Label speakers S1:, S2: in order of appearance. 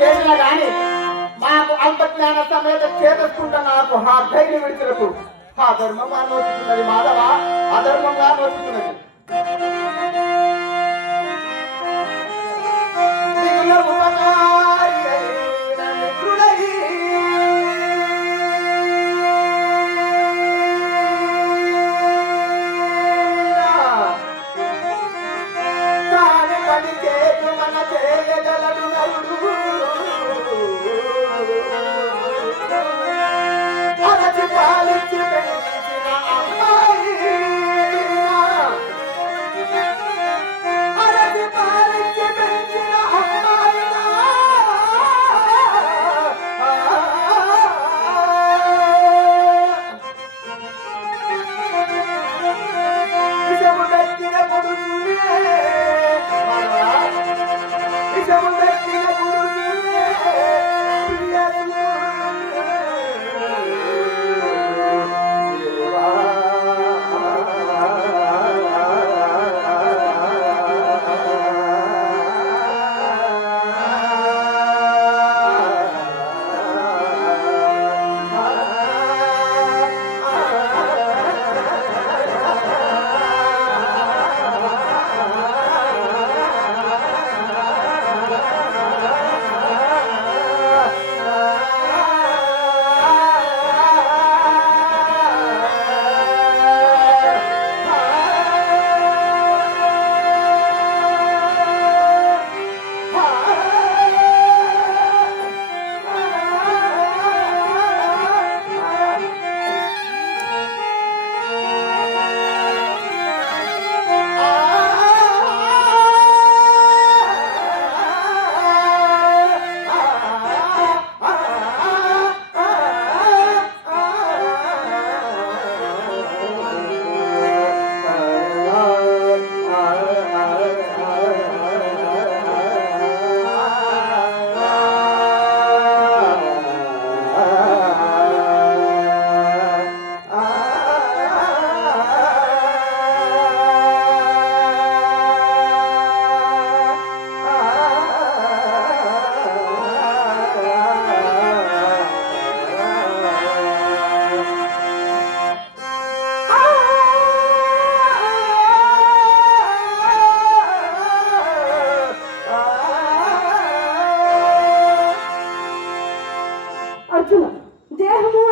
S1: చేసినా కానీ మాకు అంత జ్ఞాన సమేత చేతసుకుంటా నాకు ఆ ధైర్యం విడిచినప్పుడు ఆ ధర్మంగా నోచుతున్నది మాధవ అధర్మంగా నోచుతున్నది. double leg, double. máquina.